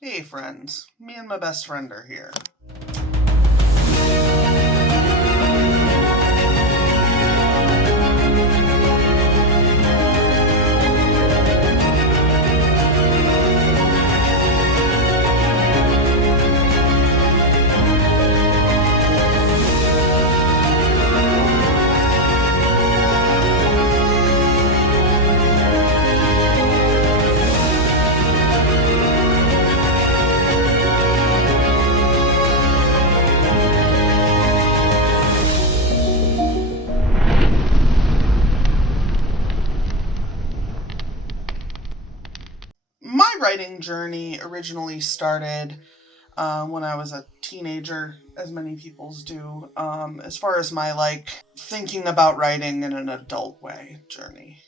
Hey friends, me and my best friend are here. My writing journey originally started when I was a teenager, as many people's do, as far as my thinking about writing in an adult way journey.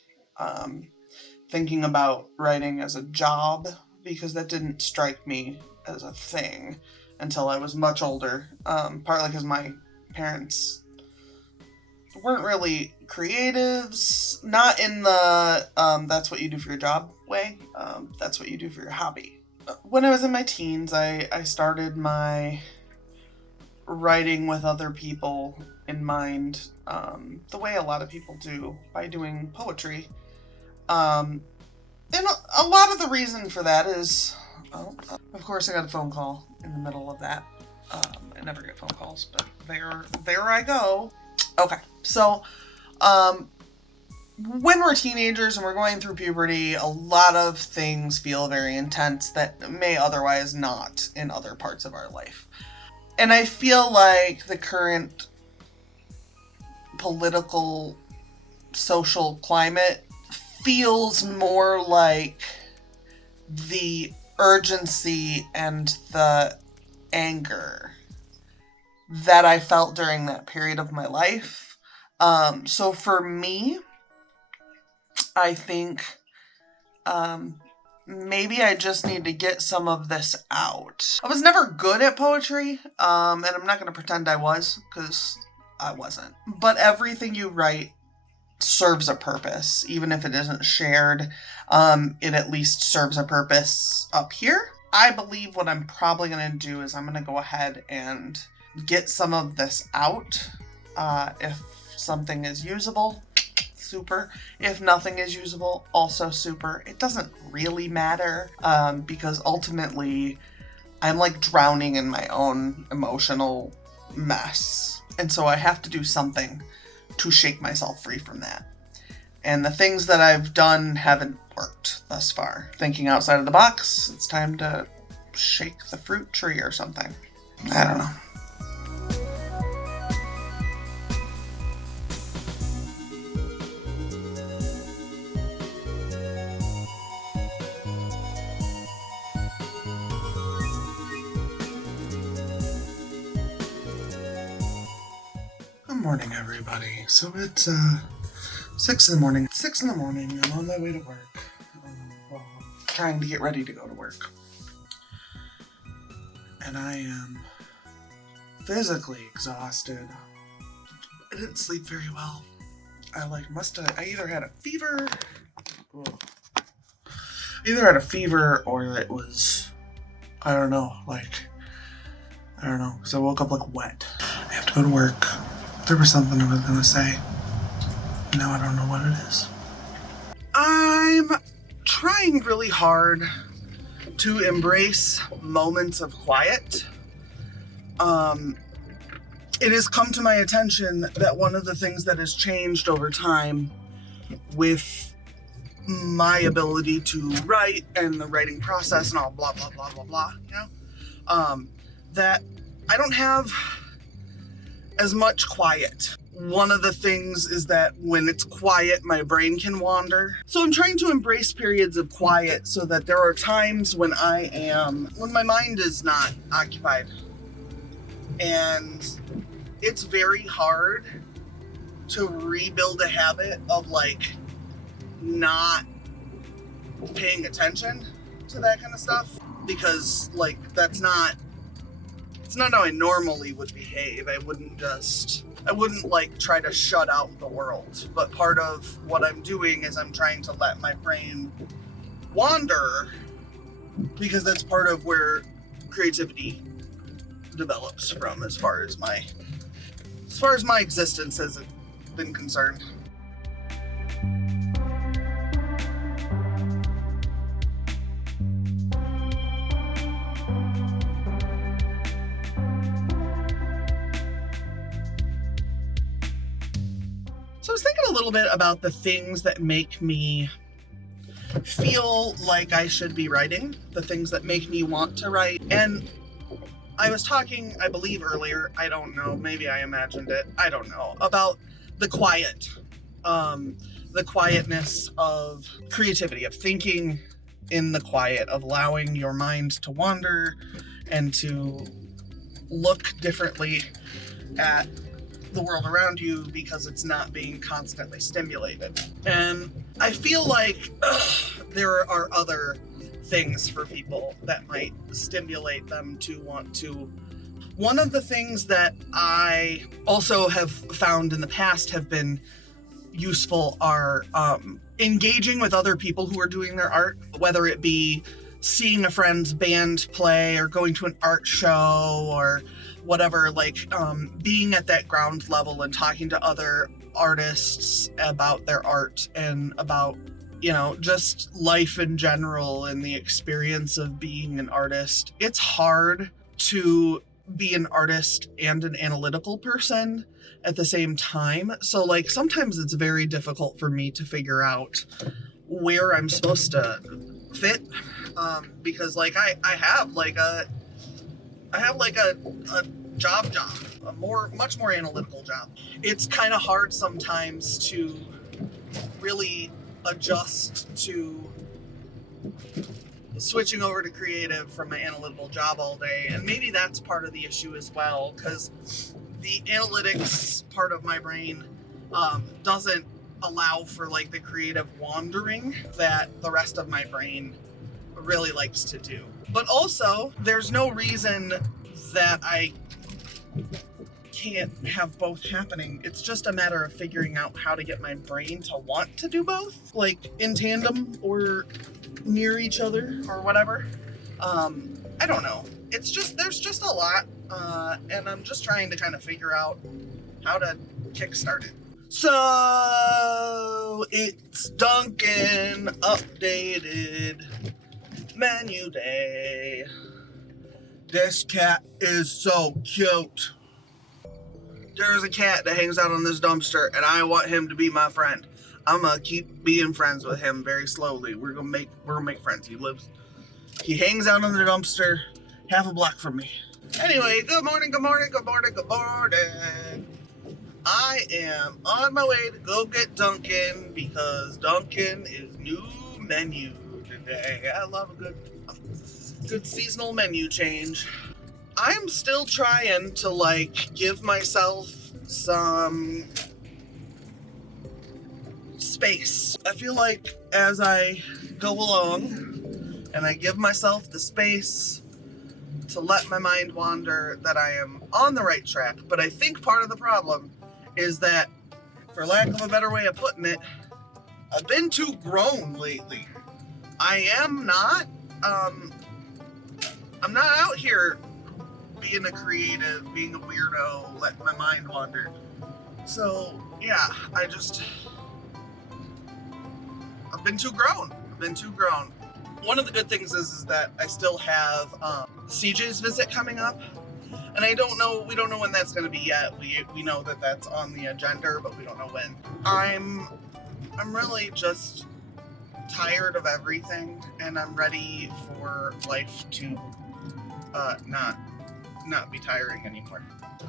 Thinking about writing as a job, because that didn't strike me as a thing until I was much older, partly because my parents weren't really creatives, not in the that's what you do for your job way, that's what you do for your hobby. When I was in my teens, I started my writing with other people in mind, the way a lot of people do, by doing poetry. And a lot of the reason for that is, of course, I got a phone call in the middle of that. I never get phone calls, but there I go. Okay, so when we're teenagers and we're going through puberty, a lot of things feel very intense that may otherwise not in other parts of our life. And I feel like the current political, social climate feels more like the urgency and the anger that I felt during that period of my life. So for me, I think maybe I just need to get some of this out. I was never good at poetry, and I'm not going to pretend I was, because I wasn't. But everything you write serves a purpose, even if it isn't shared. It at least serves a purpose up here. I believe what I'm probably going to do is I'm going to go ahead and get some of this out. If something is usable, super. If nothing is usable, also super. It doesn't really matter, because ultimately I'm like drowning in my own emotional mess. And so I have to do something to shake myself free from that. And the things that I've done haven't worked thus far. Thinking outside of the box, it's time to shake the fruit tree or something. I don't know. Good morning, everybody. So it's 6 in the morning. 6 in the morning. I'm on my way to work. Well, I'm trying to get ready to go to work. And I am physically exhausted. I didn't sleep very well. I either had a fever. Either had a fever or it was, I don't know, because I woke up like wet. I have to go to work. There was something I was going to say. Now I don't know what it is. I'm trying really hard to embrace moments of quiet. It has come to my attention that one of the things that has changed over time with my ability to write and the writing process and all blah, blah, blah, blah, blah, that I don't have as much quiet. One of the things is that when it's quiet, my brain can wander. So I'm trying to embrace periods of quiet so that there are times when when my mind is not occupied. And it's very hard to rebuild a habit of not paying attention to that kind of stuff, because it's not how I normally would behave. I wouldn't try to shut out the world. But part of what I'm doing is I'm trying to let my brain wander because that's part of where creativity develops from, as far as my existence has been concerned. So I was thinking a little bit about the things that make me feel like I should be writing, the things that make me want to write. And I was talking, I believe earlier, I don't know, maybe I imagined it, I don't know, about the quietness of creativity, of thinking in the quiet, of allowing your mind to wander and to look differently at the world around you because it's not being constantly stimulated. And I feel like there are other things for people that might stimulate them to want to. One of the things that I also have found in the past have been useful are engaging with other people who are doing their art, whether it be seeing a friend's band play or going to an art show or whatever, like being at that ground level and talking to other artists about their art and about, you know, just life in general and the experience of being an artist. It's hard to be an artist and an analytical person at the same time. So like sometimes it's very difficult for me to figure out where I'm supposed to fit, because like I have a job, a much more analytical job. It's kind of hard sometimes to really adjust to switching over to creative from my analytical job all day, and maybe that's part of the issue as well, because the analytics part of my brain doesn't allow for like the creative wandering that the rest of my brain really likes to do. But also, there's no reason that I can't have both happening. It's just a matter of figuring out how to get my brain to want to do both, like in tandem or near each other or whatever. I don't know. It's just, there's just a lot, and I'm just trying to kind of figure out how to kickstart it. So it's Duncan updated menu day. This cat is so cute. There's a cat that hangs out on this dumpster, and I want him to be my friend. I'm gonna keep being friends with him very slowly. We're gonna make friends. He hangs out on the dumpster, half a block from me. Anyway, good morning. I am on my way to go get Duncan because Duncan is new menu today. I love a good seasonal menu change. I'm still trying to like give myself some space. I feel like as I go along and I give myself the space to let my mind wander, that I am on the right track. But I think part of the problem is that, for lack of a better way of putting it, I've been too grown lately. I am not, I'm not out here being a creative, being a weirdo, letting my mind wander. So, yeah, I've been too grown. One of the good things is that I still have CJ's visit coming up. And we don't know when that's going to be yet. We know that that's on the agenda, but we don't know when. I'm really just tired of everything, and I'm ready for life to not be tiring anymore.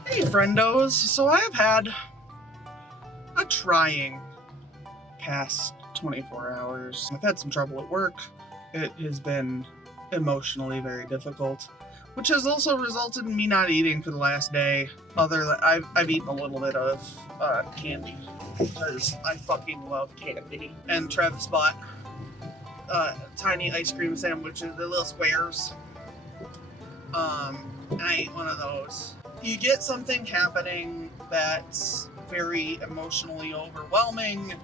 Hey, friendos. So I have had a trying past 24 hours. I've had some trouble at work. It has been emotionally very difficult, which has also resulted in me not eating for the last day. Other than I've eaten a little bit of candy because I fucking love candy. And Travis bought tiny ice cream sandwiches, the little squares. And I ate one of those. You get something happening that's very emotionally overwhelming,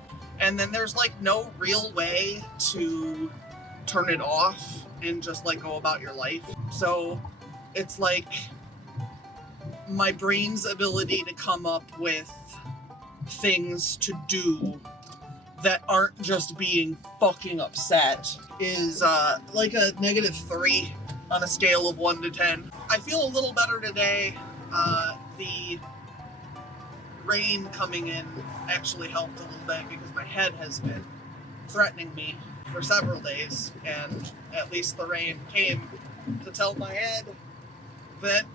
and then there's like no real way to turn it off and just like go about your life. So it's like my brain's ability to come up with things to do that aren't just being fucking upset is like a -3 on a scale of 1 to 10. I feel a little better today. The rain coming in actually helped a little bit because my head has been threatening me for several days, and at least the rain came to tell my head that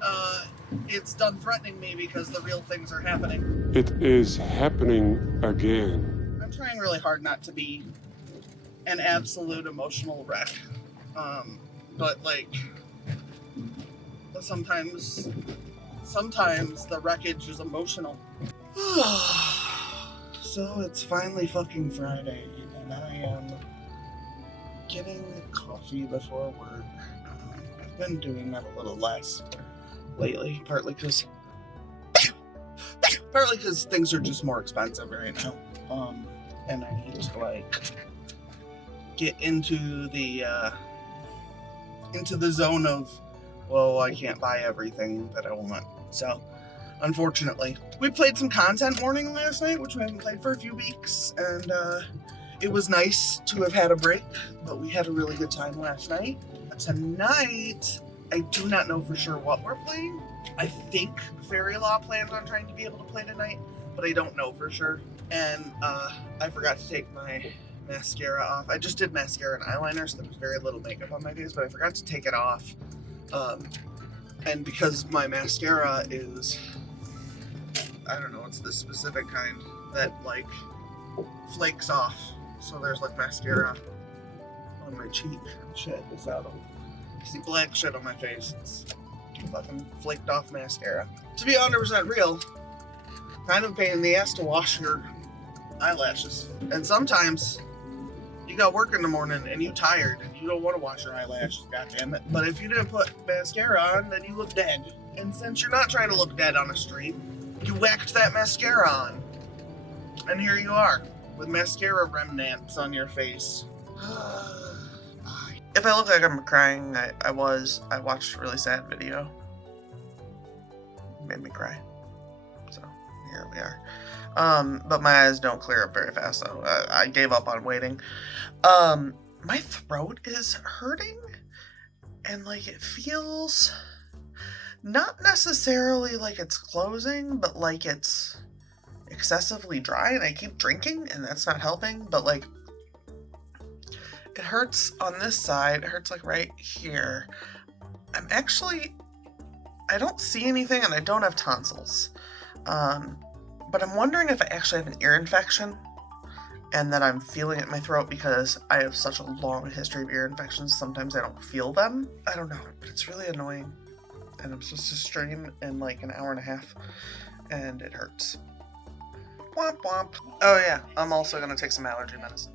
it's done threatening me because the real things are happening. It is happening again. I'm trying really hard not to be an absolute emotional wreck, but like sometimes the wreckage is emotional. So it's finally fucking Friday, and I am getting coffee before work. I've been doing that a little less lately, partly because things are just more expensive right now, and I need to like get into the zone of, well, I can't buy everything that I want. So unfortunately, we played some content morning last night, which we haven't played for a few weeks, and it was nice to have had a break, but we had a really good time last night. Tonight, I do not know for sure what we're playing. I think Fairy Law planned on trying to be able to play tonight, but I don't know for sure. And I forgot to take my mascara off. I just did mascara and eyeliner, so there was very little makeup on my face, but I forgot to take it off. And because my mascara is, I don't know, it's this specific kind that like flakes off. So there's like mascara on my cheek and shit. It's out of, I see black shit on my face. It's fucking flaked off mascara. To be 100% real, kind of a pain in the ass to wash your eyelashes. And sometimes you got work in the morning and you're tired and you don't want to wash your eyelashes, goddammit. But if you didn't put mascara on, then you look dead. And since you're not trying to look dead on a stream, you whacked that mascara on. And here you are, with mascara remnants on your face. If I look like I'm crying, I watched a really sad video. It made me cry. So, here we are. But my eyes don't clear up very fast, so I gave up on waiting. My throat is hurting, and like it feels not necessarily like it's closing, but like it's excessively dry, and I keep drinking, and that's not helping, but like it hurts on this side. It hurts like right here. I don't see anything, and I don't have tonsils. But I'm wondering if I actually have an ear infection and that I'm feeling it in my throat because I have such a long history of ear infections. Sometimes I don't feel them. I don't know, but it's really annoying. And I'm supposed to stream in like an hour and a half, and it hurts. Womp womp. Oh yeah, I'm also gonna take some allergy medicine.